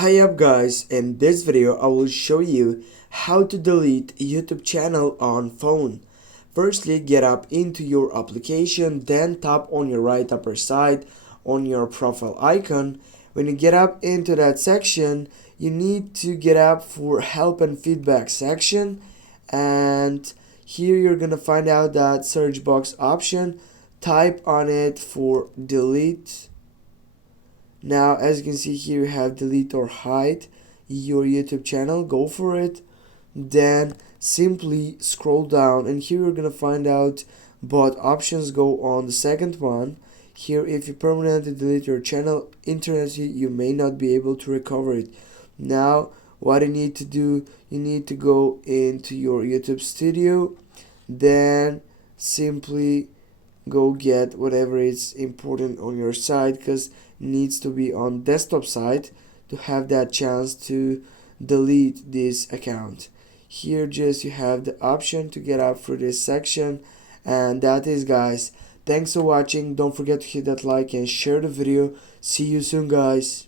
Hi up guys, in this video I will show you how to delete YouTube channel on phone. Firstly, get up into your application, then tap on your right upper side on your profile icon. When you get up into that section, you need to get up for help and feedback section, and here you're gonna find out that search box option. Type on it for delete. Now, as you can see here, you have delete or hide your YouTube channel. Go for it. Then simply scroll down, and here you're gonna find out both options. Go on the second one. Here, if you permanently delete your channel internally, you may not be able to recover it. Now, what you need to do, you need to go into your YouTube studio, then simply go get whatever is important on your side, because needs to be on desktop side to have that chance to delete this account. Here just you have the option to get out for this section, and that is guys. Thanks for watching. Don't forget to hit that like and share the video. See you soon guys.